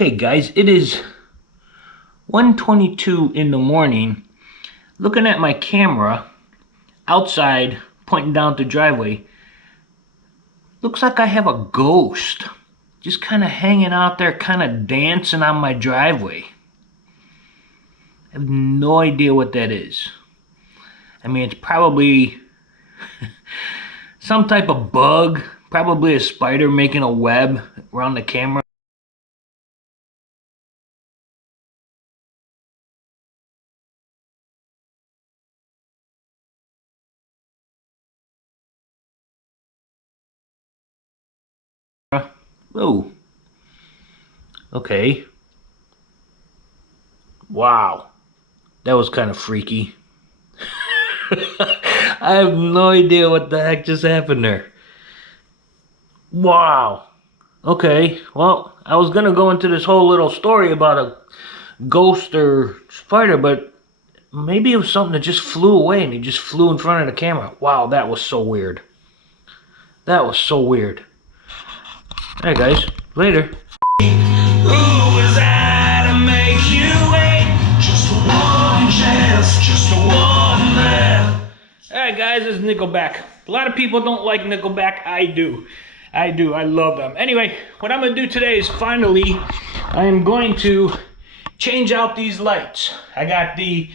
Okay guys, it is 1:22 in the morning. Looking at my camera outside, pointing down the driveway. Looks like I have a ghost just kind of hanging out there, kind of dancing on my driveway. I have no idea what that is. I mean, it's probably some type of bug, probably a spider making a web around the camera. Oh, okay. Wow, that was kind of freaky. I have no idea what the heck just happened there. Wow. Okay, well, I was gonna go into this whole little story about a ghost or spider, but maybe it was something that just flew away and it just flew in front of the camera. Wow, that was so weird. That was so weird. Alright guys, later. Who was I to make you wait? Just one chance, just one man. Alright guys, this is Nickelback. A lot of people don't like Nickelback. I do. I love them. Anyway, what I'm going to do today is finally, I am going to change out these lights. I got the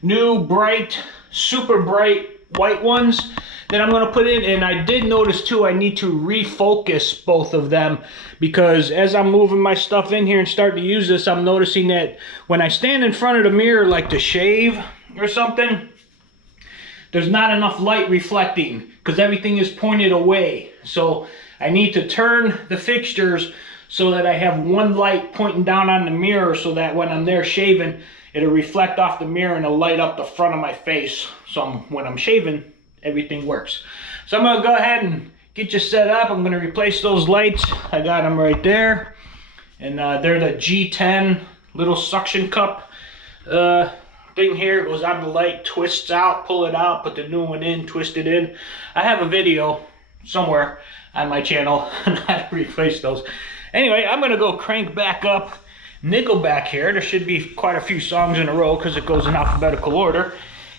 new bright, super bright white ones that I'm going to put in, and I did notice too I need to refocus both of them, because as I'm moving my stuff in here and starting to use this, I'm noticing that when I stand in front of the mirror like to shave or something, there's not enough light reflecting because everything is pointed away. So I need to turn the fixtures so that I have one light pointing down on the mirror, so that when I'm there shaving, it'll reflect off the mirror and it'll light up the front of my face. So when I'm shaving, everything works. So I'm gonna go ahead and get you set up. I'm gonna replace those lights. I got them right there. And they're the G10 little suction cup thing here. It goes on the light, twists out, pull it out, put the new one in, twist it in. I have a video somewhere on my channel on how to replace those. Anyway, I'm gonna go crank back up Nickelback here. There should be quite a few songs in a row because it goes in alphabetical order.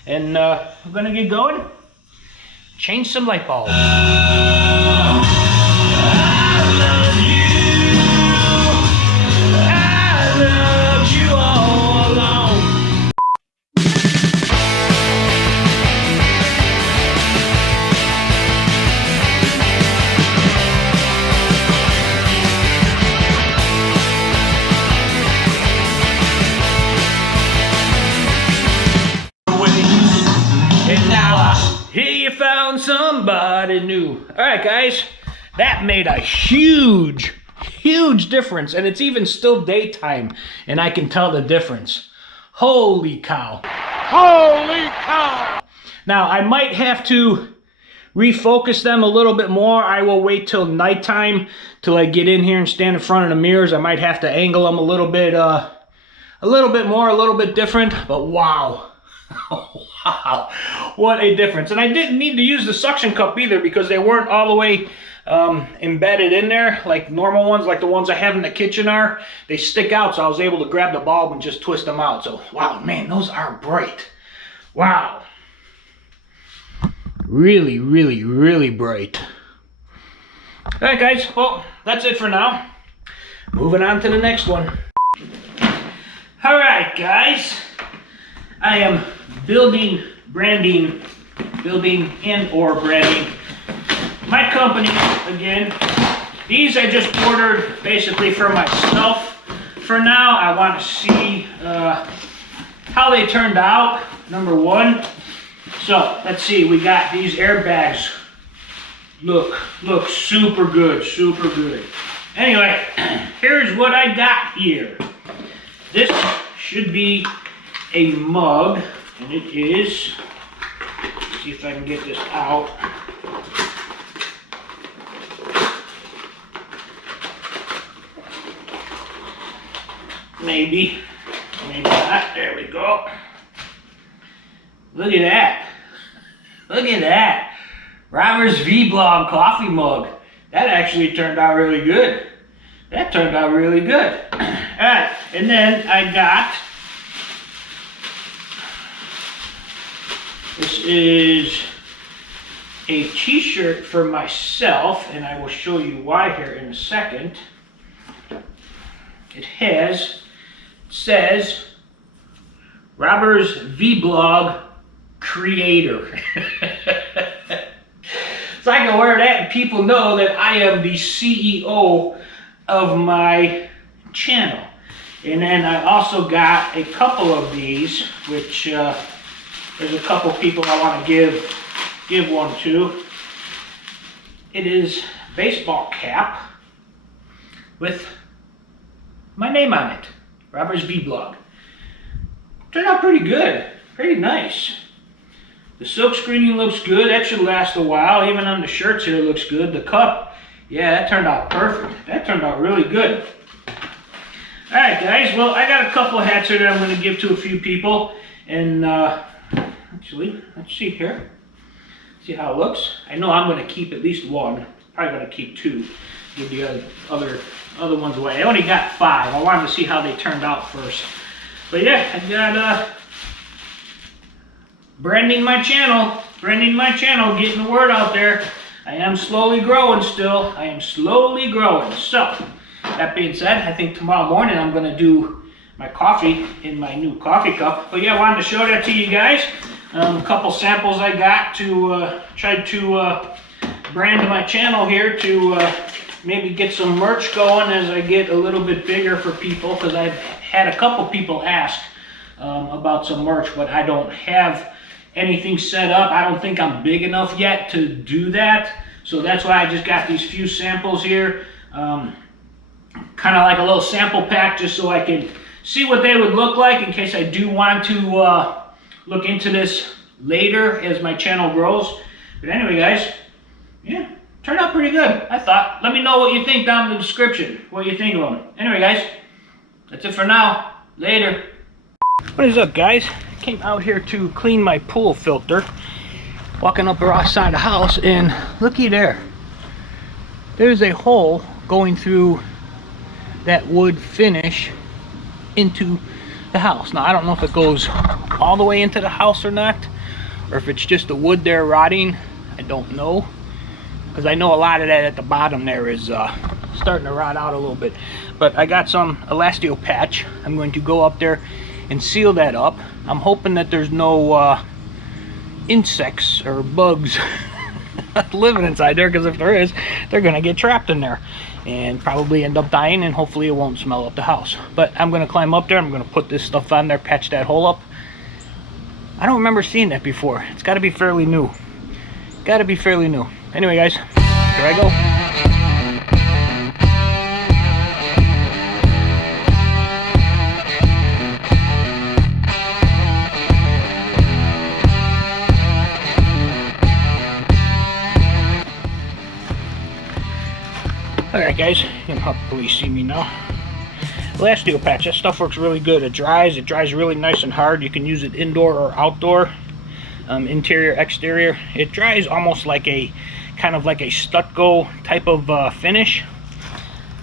And I'm gonna get going. Change some light bulbs. Somebody new. All right guys, that made a huge difference, and it's even still daytime and I can tell the difference. Holy cow. Now I might have to refocus them a little bit more. I will wait till nighttime till I get in here and stand in front of the mirrors. I might have to angle them a little bit more, a little bit different, but wow. Wow, what a difference. And I didn't need to use the suction cup either, because they weren't all the way embedded in there like normal ones, like the ones I have in the kitchen are. They stick out, so I was able to grab the bulb and just twist them out. So wow, man, those are bright. Wow, really bright. All right guys, well, that's it for now. Moving on to the next one. All right guys, I am building and or branding my company again. These I just ordered basically for myself. For now, I want to see how they turned out, number one. So let's see, we got these airbags. Look super good. Anyway, here's what I got here. This should be a mug, and it is, let's see if I can get this out. Maybe not. There we go. Look at that. Robert's V-Blog coffee mug. That actually turned out really good. All Alright, and then I got, this is a t-shirt for myself, and I will show you why here in a second. It says, Robbers Vlog Creator. So I can wear that and people know that I am the CEO of my channel. And then I also got a couple of these, which there's a couple people I want to give one to. It is baseball cap with my name on it, Robbers Vlog. Turned out pretty good, pretty nice. The silk screening looks good. That should last a while. Even on the shirts here, it looks good. The cup, yeah, that turned out perfect. That turned out really good. All right, guys. Well, I got a couple of hats here that I'm going to give to a few people. And actually, let's see here. See how it looks. I know I'm going to keep at least one. Probably going to keep two. Give the other ones away. I only got 5. I wanted to see how they turned out first. But yeah, I got branding my channel, getting the word out there. I am slowly growing still. I am slowly growing. So, that being said, I think tomorrow morning I'm going to do my coffee in my new coffee cup. But yeah, I wanted to show that to you guys. A couple samples I got to try to brand my channel here to maybe get some merch going as I get a little bit bigger for people, because I've had a couple people ask about some merch, but I don't have anything set up. I don't think I'm big enough yet to do that. So that's why I just got these few samples here. Kind of like a little sample pack just so I can see what they would look like in case I do want to look into this later as my channel grows. But anyway, guys, yeah, turned out pretty good, I thought. Let me know what you think down in the description, what you think of them. Anyway, guys, that's it for now. Later. What is up, guys? Came out here to clean my pool filter. Walking up outside the house, and looky there. There's a hole going through that wood finish into the house. Now, I don't know if it goes all the way into the house or not, or if it's just the wood there rotting. I don't know, because I know a lot of that at the bottom there is starting to rot out a little bit. But I got some elastio patch. I'm going to go up there and seal that up. I'm hoping that there's no insects or bugs living inside there, because if there is, they're gonna get trapped in there and probably end up dying, and hopefully it won't smell up the house. But I'm gonna climb up there, I'm gonna put this stuff on there, patch that hole up. I don't remember seeing that before. It's got to be fairly new. Gotta be fairly new. Anyway, guys, here I go. Alright, guys, you can probably see me now. Elastio patch, that stuff works really good. It dries really nice and hard. You can use it indoor or outdoor, interior, exterior. It dries almost like a kind of like a stucco type of finish.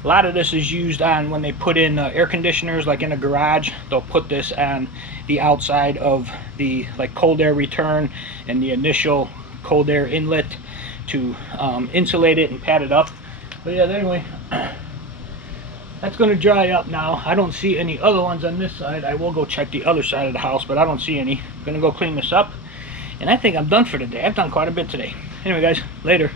A lot of this is used on when they put in air conditioners, like in a garage. They'll put this on the outside of the cold air return and the initial cold air inlet to insulate it and pad it up. But yeah, anyway, that's going to dry up now. I don't see any other ones on this side. I will go check the other side of the house, but I don't see any. I'm going to go clean this up, and I think I'm done for the day. I've done quite a bit today. Anyway, guys, later.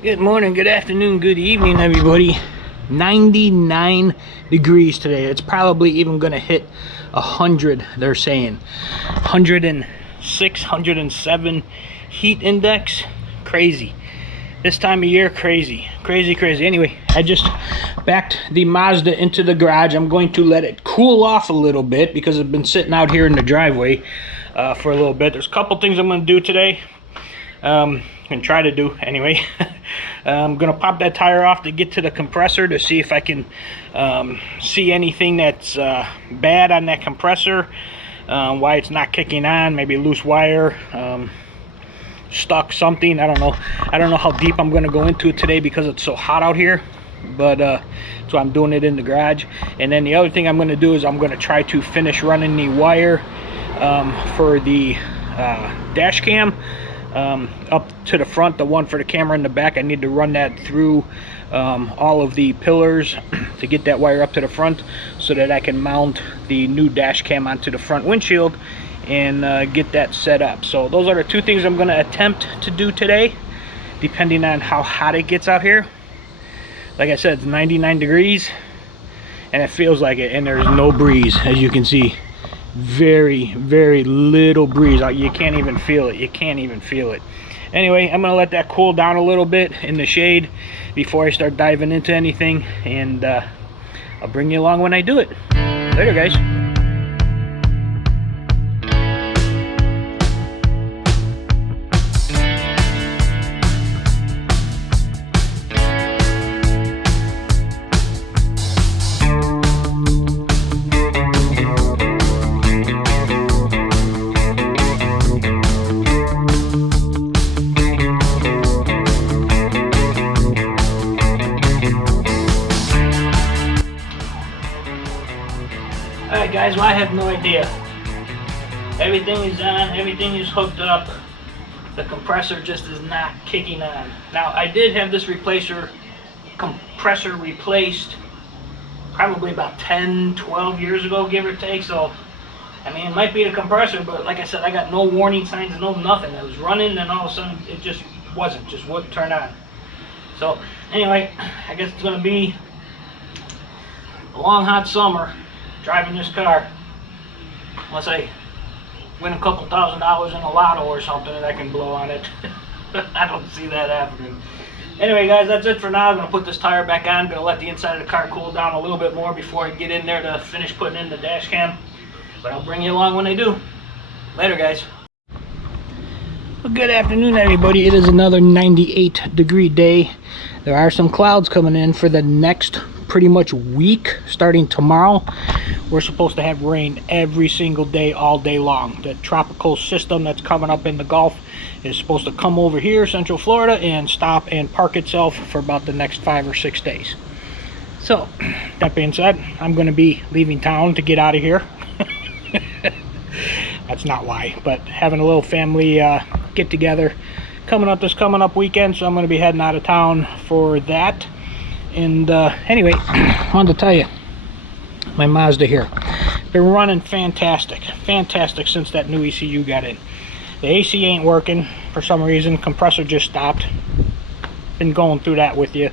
Good morning, good afternoon, good evening, everybody. 99 degrees today. It's probably even going to hit 100, they're saying. 106, 107 heat index. Crazy. This time of year, crazy. Anyway, I just backed the Mazda into the garage. I'm going to let it cool off a little bit because it's been sitting out here in the driveway for a little bit. There's a couple things I'm going to do today. And try to do anyway. I'm gonna pop that tire off to get to the compressor to see if I can see anything that's bad on that compressor, why it's not kicking on, maybe loose wire, stuck something. I don't know how deep I'm gonna go into it today because it's so hot out here, but so I'm doing it in the garage. And then the other thing I'm gonna do is I'm gonna try to finish running the wire for the dash cam up to the front, the one for the camera in the back. I need to run that through all of the pillars to get that wire up to the front so that I can mount the new dash cam onto the front windshield and get that set up. So those are the two things I'm going to attempt to do today, depending on how hot it gets out here. Like I said, it's 99 degrees and it feels like it, and there's no breeze, as you can see. Very little breeze. You can't even feel it. Anyway, I'm gonna let that cool down a little bit in the shade before I start diving into anything, and I'll bring you along when I do it. Later, guys. Alright guys, well, I have no idea. Everything is on, everything is hooked up. The compressor just is not kicking on. Now, I did have this compressor replaced probably about 10-12 years ago, give or take. So I mean, it might be the compressor, but like I said, I got no warning signs, no nothing. I was running and all of a sudden it just wouldn't turn on. So anyway, I guess it's gonna be a long hot summer driving this car, unless I win a couple $1,000s in a lotto or something and I can blow on it. I don't see that happening. Anyway guys, that's it for now. I'm gonna put this tire back on. I'm gonna let the inside of the car cool down a little bit more before I get in there to finish putting in the dash cam. But I'll bring you along when I do. Later guys. Well, good afternoon everybody. It is another 98-degree day. There are some clouds coming in for the next pretty much week. Starting tomorrow, we're supposed to have rain every single day, all day long. The tropical system that's coming up in the Gulf is supposed to come over here, Central Florida, and stop and park itself for about the next 5 or 6 days. So, that being said, I'm going to be leaving town to get out of here. That's not why, but having a little family get together coming up weekend, so I'm going to be heading out of town for that. And anyway, I wanted to tell you, my Mazda here, been running fantastic since that new ECU got in. The AC ain't working for some reason. Compressor just stopped. Been going through that with you.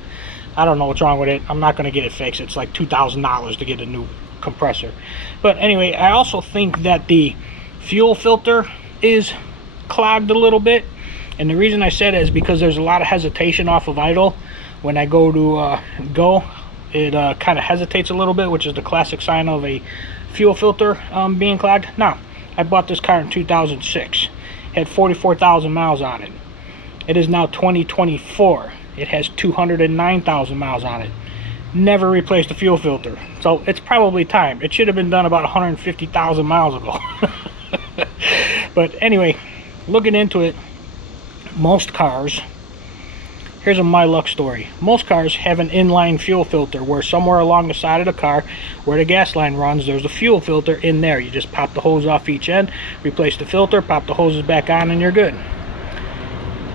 I don't know what's wrong with it. I'm not going to get it fixed. It's like $2,000 to get a new compressor. But anyway, I also think that the fuel filter is clogged a little bit, and the reason I said it is because there's a lot of hesitation off of idle. When I go to it kind of hesitates a little bit, which is the classic sign of a fuel filter being clogged. Now, I bought this car in 2006. Had 44,000 miles on it. It is now 2024. It has 209,000 miles on it. Never replaced a fuel filter, so it's probably time. It should have been done about 150,000 miles ago. But anyway, looking into it, most cars, here's a my luck story. Most cars have an inline fuel filter where somewhere along the side of the car where the gas line runs, there's a fuel filter in there. You just pop the hose off each end, replace the filter, pop the hoses back on, and you're good.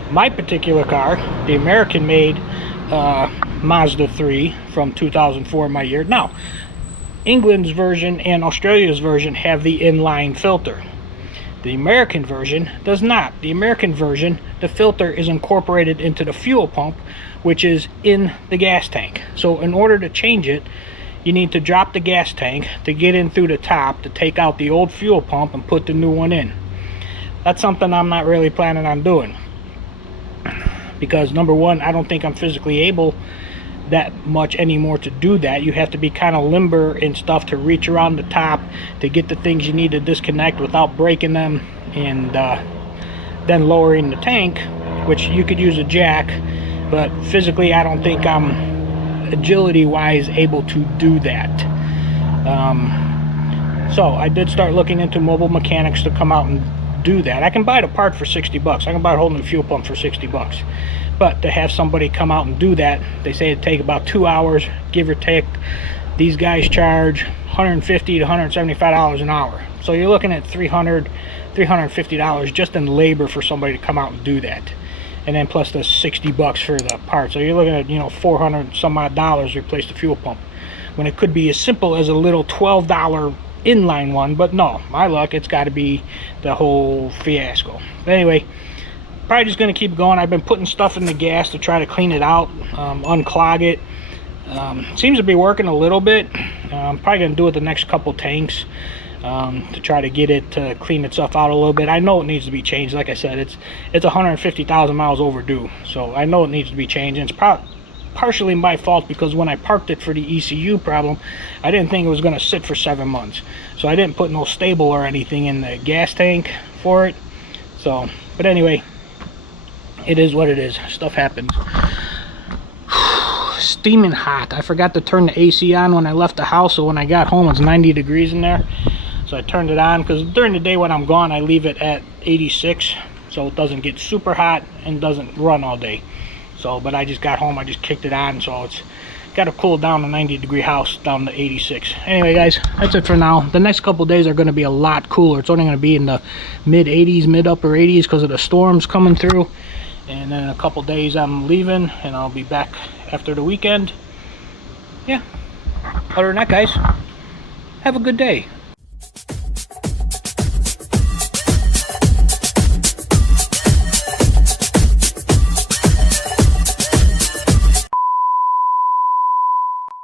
My particular car, the American made Mazda 3 from 2004, my year. Now, England's version and Australia's version have the inline filter. The American version does not. The American version, the filter is incorporated into the fuel pump, which is in the gas tank. So in order to change it, you need to drop the gas tank to get in through the top to take out the old fuel pump and put the new one in. That's something I'm not really planning on doing. because number one, I don't think I'm physically able that much anymore to do that. You have to be kind of limber and stuff to reach around the top to get the things you need to disconnect without breaking them, and then lowering the tank, which you could use a jack, but physically I don't think I'm agility wise able to do that. So I did start looking into mobile mechanics to come out and do that. I can buy the part for 60 bucks. I can buy a whole new fuel pump for 60 bucks. But to have somebody come out and do that, they say it'd take about 2 hours, give or take. These guys charge $150 to $175 an hour. So you're looking at $300, $350 just in labor for somebody to come out and do that. And then plus the 60 bucks for the part. So you're looking at, you know, $400 some odd dollars to replace the fuel pump, when it could be as simple as a little $12 inline one. But no, my luck, it's got to be the whole fiasco. But anyway, probably just going to keep going. I've been putting stuff in the gas to try to clean it out, unclog it. Seems to be working a little bit. I'm probably going to do it the next couple tanks to try to get it to clean itself out a little bit. I know it needs to be changed. Like I said, it's 150,000 miles overdue, so I know it needs to be changed. And it's partially my fault, because when I parked it for the ECU problem, I didn't think it was going to sit for 7 months, so I didn't put no stable or anything in the gas tank for it. So, but anyway, it is what it is. Stuff happens. Steaming hot. I forgot to turn the AC on when I left the house, so when I got home it's 90 degrees in there. So I turned it on, because during the day when I'm gone I leave it at 86, so it doesn't get super hot and doesn't run all day. So, but I just got home, I just kicked it on, so it's got to cool down a 90-degree house down to 86. Anyway guys, that's it for now. The next couple days are going to be a lot cooler. It's only going to be in the mid 80s, mid upper 80s, because of the storms coming through. And then in a couple days I'm leaving, and I'll be back after the weekend. Yeah, other than that guys, have a good day.